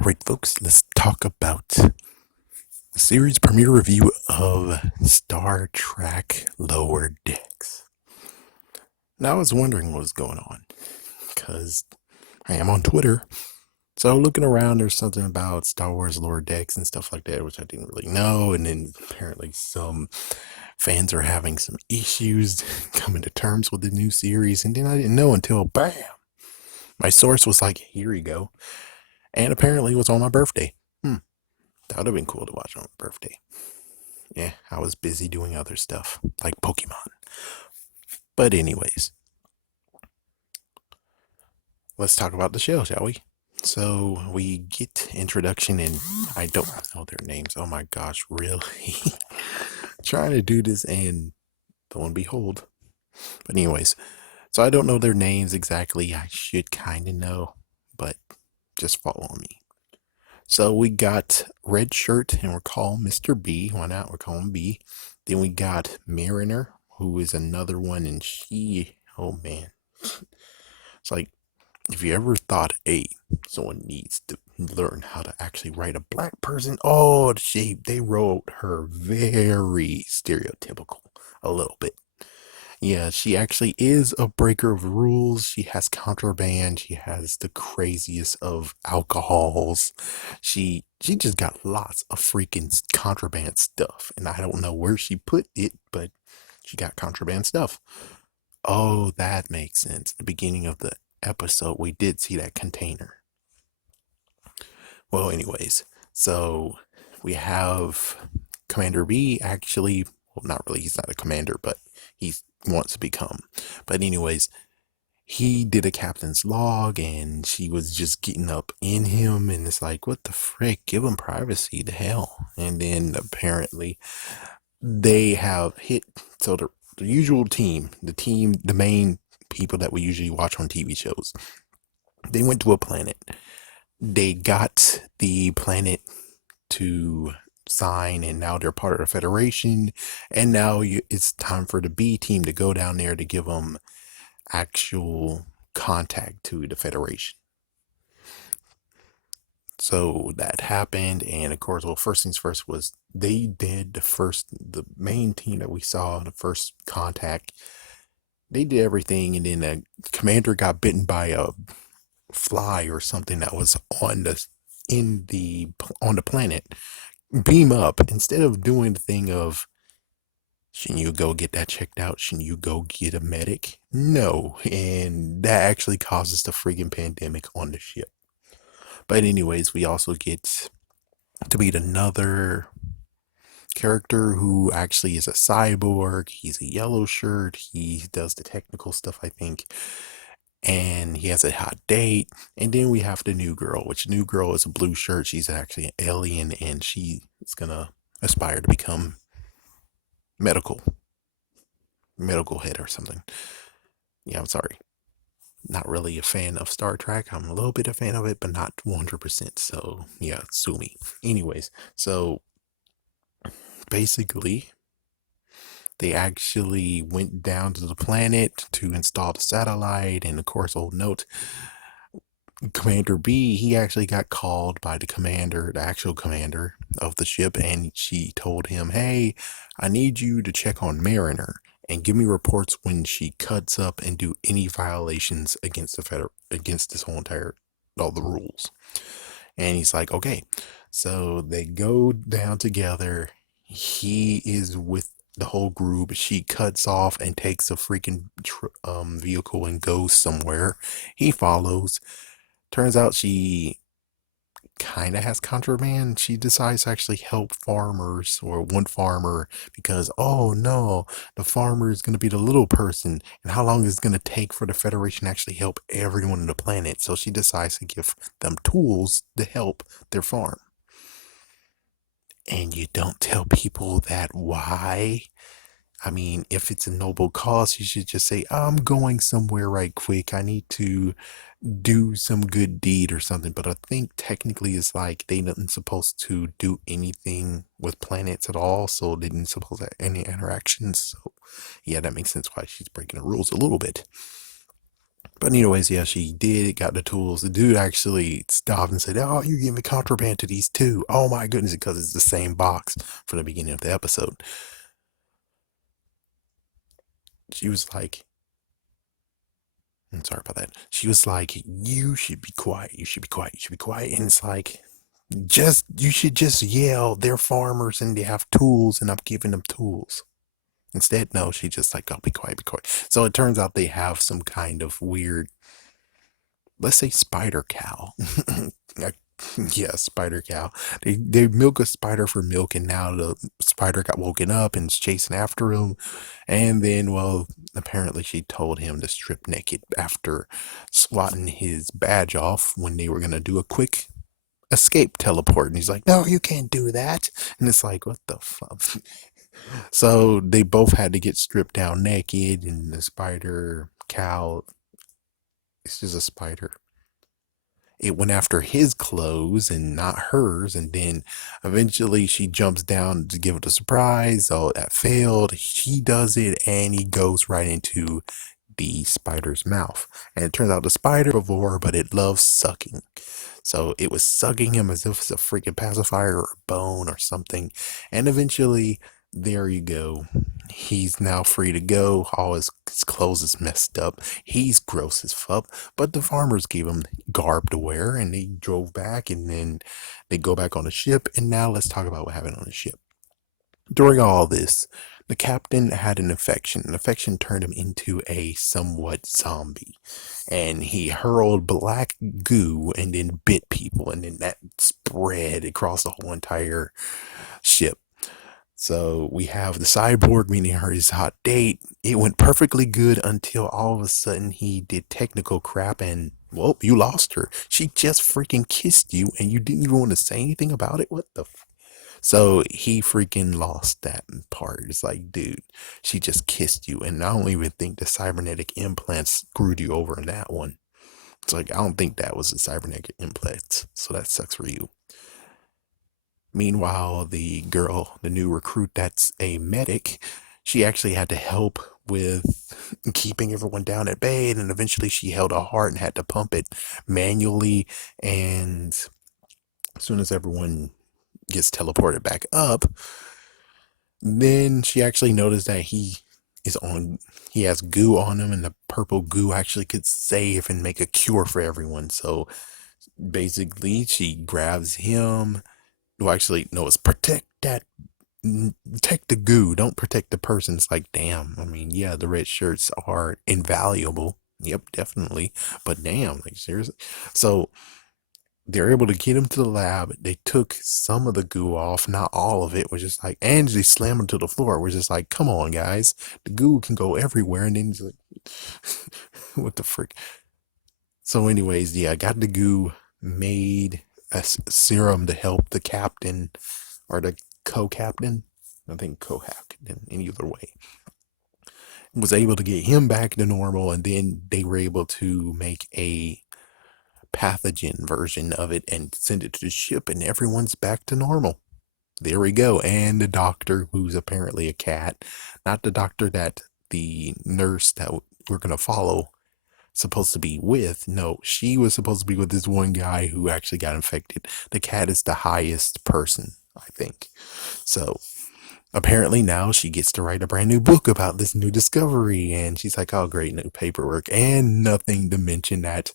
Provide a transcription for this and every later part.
All right, folks, let's talk about the series premiere review of Star Trek Lower Decks. Now, I was wondering what was going on because I am on Twitter. So, looking around, there's something about Star Wars Lower Decks and stuff like that, which I didn't really know. And then apparently, some fans are having some issues coming to terms with the new series. And then I didn't know until bam, my source was like, here you go. And apparently, it was on my birthday. That would have been cool to watch on my birthday. Yeah, I was busy doing other stuff like Pokemon. But anyways, let's talk about the show, shall we? So we get introduction, and I don't know their names. Oh my gosh, really? Trying to do this, and lo and behold. But anyways, so I don't know their names exactly. I should kind of know, but just follow me. So we got Red Shirt, and we're calling Mr. B. Why not? We're calling B. Then we got Mariner, who is another one, and she, oh man. It's like, if you ever thought, hey, someone needs to learn how to actually write a black person, oh, they wrote her very stereotypical a little bit. Yeah, she actually is a breaker of rules. She has contraband. She has the craziest of alcohols. She just got lots of freaking contraband stuff. And I don't know where she put it, but she got contraband stuff. Oh, that makes sense. The beginning of the episode, we did see that container. Well, anyways, so we have Commander B actually, well, not really, he's not a commander, but he wants to become. But anyways, he did a captain's log and she was just getting up in him, and it's like, what the frick, give him privacy, the hell. And then apparently they have hit, so the usual team, the main people that we usually watch on TV shows, they went to a planet. They got the planet to sign, and now they're part of the Federation. And now it's time for the B team to go down there to give them actual contact to the Federation. So that happened, and of course, well, first things first was they did the main team that we saw, the first contact. They did everything, and then the commander got bitten by a fly or something that was on the planet. Beam up, instead of doing the thing of, shouldn't you go get that checked out? Shouldn't you go get a medic? No, and that actually causes the freaking pandemic on the ship. But anyways, we also get to meet another character who actually is a cyborg. He's a yellow shirt. He does the technical stuff, I think. And he has a hot date. And then we have the new girl, which new girl is a blue shirt. She's actually an alien, and she is gonna aspire to become medical head or something. Yeah, I'm sorry. Not really a fan of Star Trek. I'm a little bit a fan of it, but not 100%. So yeah, sue me. Anyways, so basically they actually went down to the planet to install the satellite. And of course, old note, Commander B, he actually got called by the commander, the actual commander of the ship, and she told him, hey, I need you to check on Mariner and give me reports when she cuts up and do any violations against against this whole entire, all the rules. And he's like, okay. So they go down together. He is with the whole group. She cuts off and takes a freaking vehicle and goes somewhere. He follows. Turns out she kind of has contraband. She decides to actually help farmers, or one farmer, because, oh no, the farmer is going to be the little person. And how long is it going to take for the Federation to actually help everyone on the planet? So she decides to give them tools to help their farm. And you don't tell people that. Why? I mean, if it's a noble cause, you should just say, I'm going somewhere right quick. I need to do some good deed or something. But I think technically it's like they didn't supposed to do anything with planets at all. So they didn't supposed to have any interactions. So yeah, that makes sense why she's breaking the rules a little bit. But anyways, yeah, she did, got the tools. The dude actually stopped and said, "Oh, you giving contraband to these too? Oh my goodness," because it's the same box from the beginning of the episode. She was like, I'm sorry about that. She was like, "You should be quiet. You should be quiet. You should be quiet." And it's like, you should just yell, "They're farmers and they have tools and I'm giving them tools." Instead, no, she just like, "Oh, be quiet, be quiet." So it turns out they have some kind of weird, let's say, spider cow. Uh, yeah, spider cow. They milk a spider for milk, and now the spider got woken up and is chasing after him. And then, well, apparently she told him to strip naked after swatting his badge off when they were gonna do a quick escape teleport. And he's like, "No, you can't do that." And it's like, what the fuck? So they both had to get stripped down naked, and the spider cow, it's just a spider, it went after his clothes and not hers. And then eventually she jumps down to give it a surprise. Oh, that failed. He does it and he goes right into the spider's mouth. And it turns out the spider herbivore, but it loves sucking. So it was sucking him as if it's a freaking pacifier or a bone or something. And eventually, there you go. He's now free to go. All his clothes is messed up. He's gross as fuck. But the farmers gave him garb to wear and they drove back, and then they go back on the ship. And now let's talk about what happened on the ship. During all this, the captain had an infection. An infection turned him into a somewhat zombie. And he hurled black goo and then bit people. And then that spread across the whole entire ship. So we have the cyborg meeting her his hot date. It went perfectly good until all of a sudden he did technical crap and, well, you lost her. She just freaking kissed you and you didn't even want to say anything about it. What the so he freaking lost that part. It's like, dude, she just kissed you. And I don't even think the cybernetic implants screwed you over in that one. It's like, I don't think that was the cybernetic implants. So that sucks for you. Meanwhile, the girl, the new recruit that's a medic, she actually had to help with keeping everyone down at bay. And eventually she held a heart and had to pump it manually. And as soon as everyone gets teleported back up, then she actually noticed that is on, he has goo on him, and the purple goo actually could save and make a cure for everyone. So basically, she grabs him. Well, actually, no, it's protect the goo, don't protect the person. It's like, damn, I mean, yeah, the red shirts are invaluable. Yep, definitely. But damn, like, seriously. So they're able to get him to the lab. They took some of the goo off, not all of it. Was just like, and they slammed him to the floor. We're just like, come on, guys, the goo can go everywhere. And then he's like, what the frick? So, anyways, yeah, I got the goo, made a serum to help the captain or the co-captain. I think co-captain in either way. Was able to get him back to normal, and then they were able to make a pathogen version of it and send it to the ship, and everyone's back to normal. There we go. And the doctor, who's apparently a cat, not the doctor that the nurse that we're going to follow supposed to be with. No, she was supposed to be with this one guy who actually got infected. The cat is the highest person, I think. So apparently now she gets to write a brand new book about this new discovery, and she's like, oh, great, new paperwork. And nothing to mention that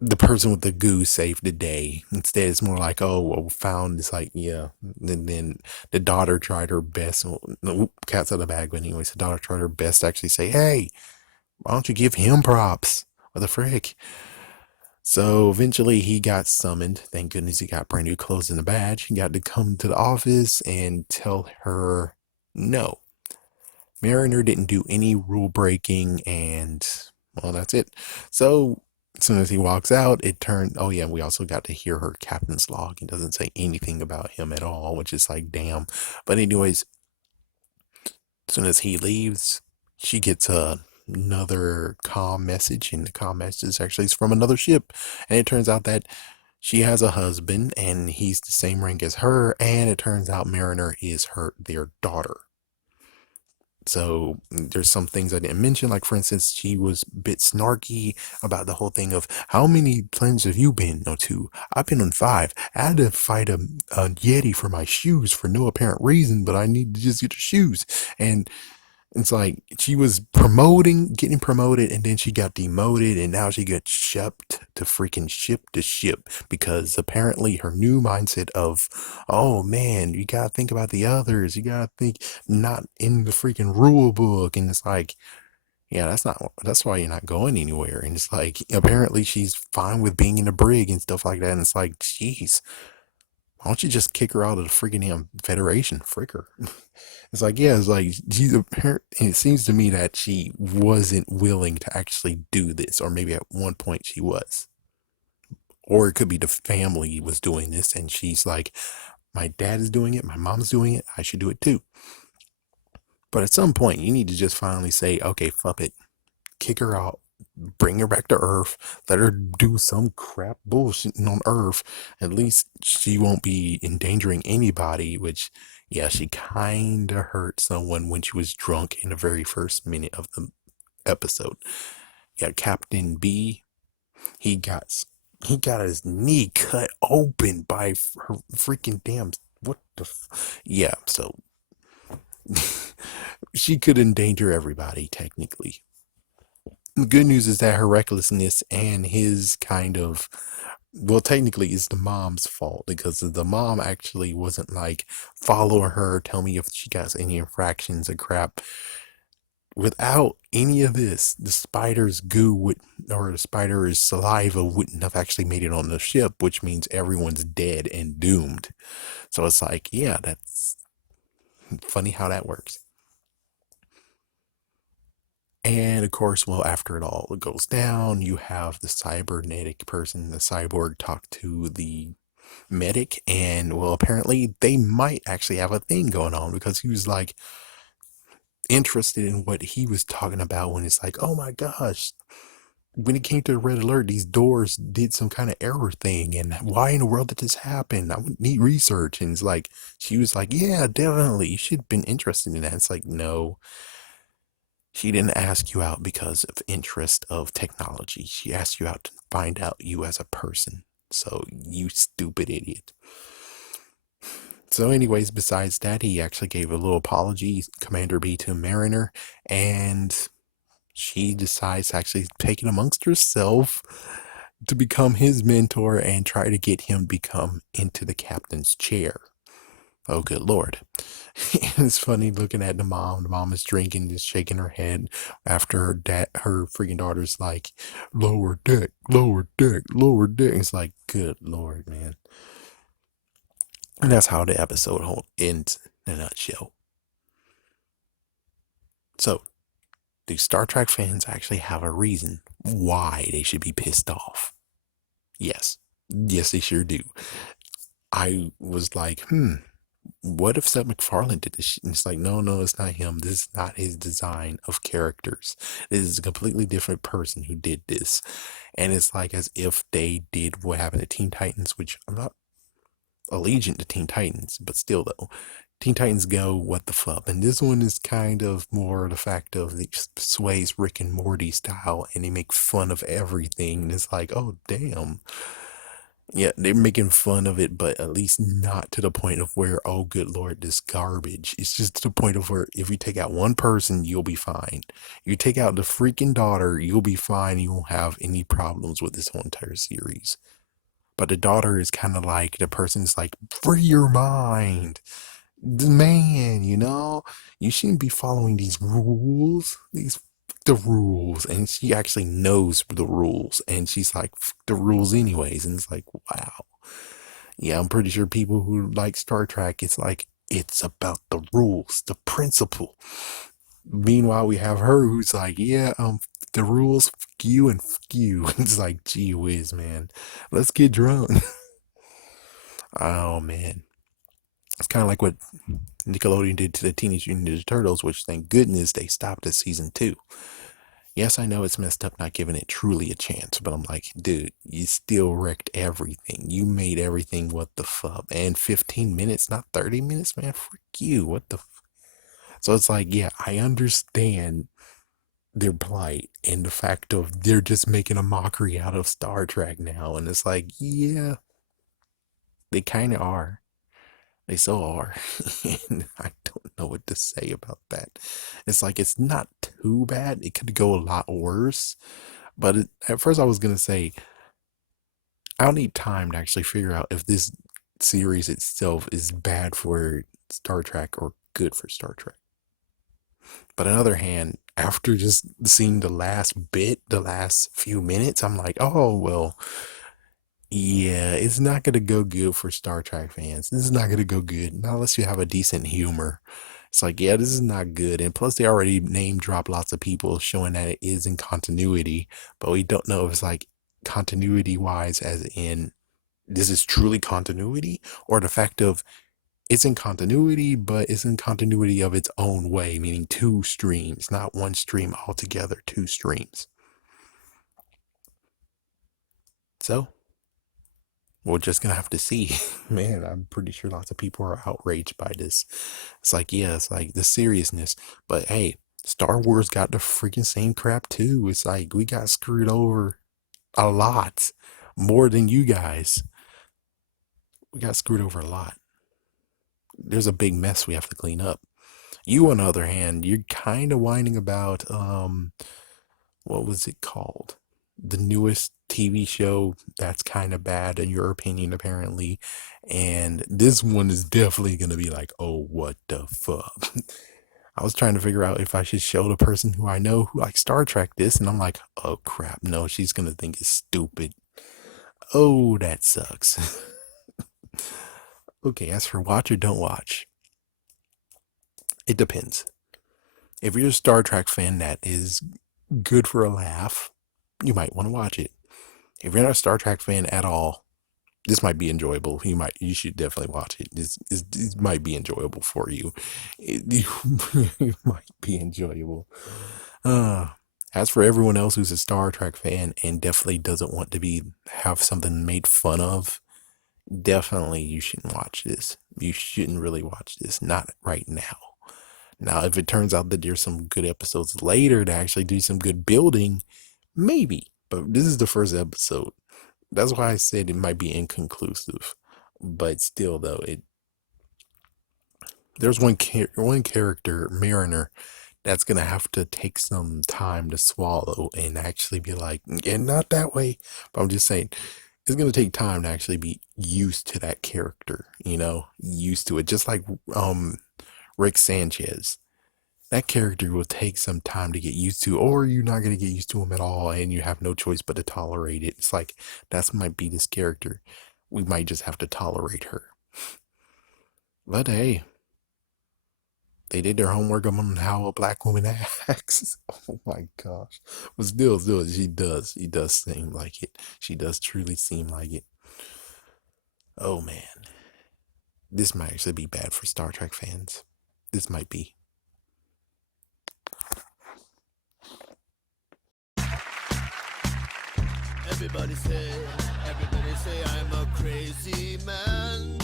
the person with the goo saved the day. Instead, it's more like, oh, well, found. It's like, yeah. And then the daughter tried her best. No, cat's out of the bag. But anyways, the daughter tried her best to actually say, hey, why don't you give him props? What the frick? So eventually he got summoned. Thank goodness he got brand new clothes and a badge. He got to come to the office and tell her no. Mariner didn't do any rule breaking, and well, that's it. So as soon as he walks out, it turned. Oh yeah, we also got to hear her captain's log. It doesn't say anything about him at all, which is like, damn. But anyways, as soon as he leaves, she gets another comm message, and the comm message actually is from another ship, and it turns out that she has a husband, and he's the same rank as her, and it turns out Mariner is their daughter. So there's some things I didn't mention, like for instance, she was a bit snarky about the whole thing of how many planets have you been? No, two. I've been on five. I had to fight a Yeti for my shoes for no apparent reason, but I need to just get the shoes. And it's like she was getting promoted, and then she got demoted, and now she got shipped to freaking ship to ship because apparently her new mindset of, oh man, you gotta think about the others, you gotta think not in the freaking rule book, and it's like, yeah, that's why you're not going anywhere. And it's like apparently she's fine with being in a brig and stuff like that, and it's like, jeez, why don't you just kick her out of the freaking damn Federation? Frick her. It's like, yeah, it's like she's apparent. It seems to me that she wasn't willing to actually do this, or maybe at one point she was, or it could be the family was doing this, and she's like, my dad is doing it, my mom's doing it, I should do it too. But at some point, you need to just finally say, okay, fuck it, kick her out, bring her back to Earth, let her do some crap bullshit on Earth. At least she won't be endangering anybody, which, yeah, she kind of hurt someone when she was drunk in the very first minute of the episode. Yeah, Captain B, he got he got his knee cut open by her freaking damn what the yeah, so she could endanger everybody technically. The good news is that her recklessness and his kind of, well, technically it's the mom's fault because the mom actually wasn't like, follow her, tell me if she got any infractions and crap. Without any of this, the spider's goo would, or the spider's saliva wouldn't have actually made it on the ship, which means everyone's dead and doomed. So it's like, yeah, that's funny how that works. And of course, well, after it all goes down, you have the cybernetic person, the cyborg, talk to the medic, and well, apparently they might actually have a thing going on because he was like interested in what he was talking about when it's like, oh my gosh, when it came to the red alert, these doors did some kind of error thing, and why in the world did this happen? I would need research. And it's like, she was like, yeah, definitely, you should have been interested in that. It's like, no, she didn't ask you out because of interest of technology. She asked you out to find out you as a person. So you stupid idiot. So, anyways, besides that, he actually gave a little apology, Commander B, to Mariner, and she decides to actually take it amongst herself to become his mentor and try to get him become into the captain's chair. Oh, good Lord. It's funny looking at the mom. The mom is drinking, just shaking her head after her freaking daughter's like, lower deck, lower deck, lower deck. It's like, good Lord, man. And that's how the episode ends in a nutshell. So, do Star Trek fans actually have a reason why they should be pissed off? Yes. Yes, they sure do. I was like, what if Seth MacFarlane did this shit? And it's like, no, no, it's not him. This is not his design of characters. This is a completely different person who did this. And it's like as if they did what happened to Teen Titans, which I'm not allegiant to Teen Titans, but still though. Teen Titans Go, what the fuck? And this one is kind of more the fact of the sways Rick and Morty style, and they make fun of everything. And it's like, oh damn. Yeah, they're making fun of it, but at least not to the point of where, oh, good Lord, this garbage. It's just to the point of where if you take out one person, you'll be fine. You take out the freaking daughter, you'll be fine. You won't have any problems with this whole entire series. But the daughter is kind of like the person's like, free your mind. Man, you shouldn't be following these rules. The rules, and she actually knows the rules, and she's like, the rules anyways. And it's like, wow. Yeah, I'm pretty sure people who like Star Trek, it's like, it's about the rules, the principle. Meanwhile, we have her who's like, yeah, the rules, fuck you and fuck you. It's like, gee whiz, man. Let's get drunk. Oh, man. It's kind of like what Nickelodeon did to the Teenage Mutant Ninja Turtles, which thank goodness they stopped at season 2. Yes, I know it's messed up not giving it truly a chance, but I'm like, dude, you still wrecked everything. You made everything what the fuck. And 15 minutes, not 30 minutes, man. Frick you. What the So it's like, yeah, I understand their plight and the fact of they're just making a mockery out of Star Trek now. And it's like, yeah, they kind of are. They so are. And I don't know what to say about that. It's like, it's not too bad. It could go a lot worse. But at first, I was going to say, I'll need time to actually figure out if this series itself is bad for Star Trek or good for Star Trek. But on the other hand, after just seeing the last few minutes, I'm like, oh, well, yeah, it's not going to go good for Star Trek fans. This is not going to go good, not unless you have a decent humor. It's like, yeah, this is not good. And plus, they already name drop lots of people showing that it is in continuity, but we don't know if it's like continuity wise, as in this is truly continuity, or the fact of it's in continuity, but it's in continuity of its own way, meaning two streams, not one stream altogether, two streams. So we're just gonna have to see. Man, I'm pretty sure lots of people are outraged by this. It's like, yeah, it's like the seriousness. But hey, Star Wars got the freaking same crap too. It's like we got screwed over a lot. More than you guys. We got screwed over a lot. There's a big mess we have to clean up. You, on the other hand, you're kind of whining about what was it called? The newest TV show that's kind of bad in your opinion, apparently. And this one is definitely gonna be like, oh, what the fuck? I was trying to figure out if I should show the person who I know who likes Star Trek this, and I'm like, oh crap, no, she's gonna think it's stupid. Oh, that sucks. Okay, as for watch or don't watch, it depends. If you're a Star Trek fan that is good for a laugh, you might want to watch it. If you're not a Star Trek fan at all, this might be enjoyable. You should definitely watch it. This might be enjoyable for you. It might be enjoyable. Uh, as for everyone else who's a Star Trek fan and definitely doesn't want to have something made fun of, definitely you shouldn't watch this. You shouldn't really watch this. Not right now. Now, if it turns out that there's some good episodes later to actually do some good building, maybe. But this is the first episode. That's why I said it might be inconclusive. But still, though, there's one character, Mariner, that's gonna have to take some time to swallow and actually be like, yeah, not that way. But I'm just saying, it's gonna take time to actually be used to that character. Used to it. Just like Rick Sanchez. That character will take some time to get used to, or you're not going to get used to him at all, and you have no choice but to tolerate it. It's like, that might be this character. We might just have to tolerate her. But hey, they did their homework on how a black woman acts. Oh my gosh. But still, she does. She does seem like it. She does truly seem like it. Oh man. This might actually be bad for Star Trek fans. This might be. Everybody say I'm a crazy man.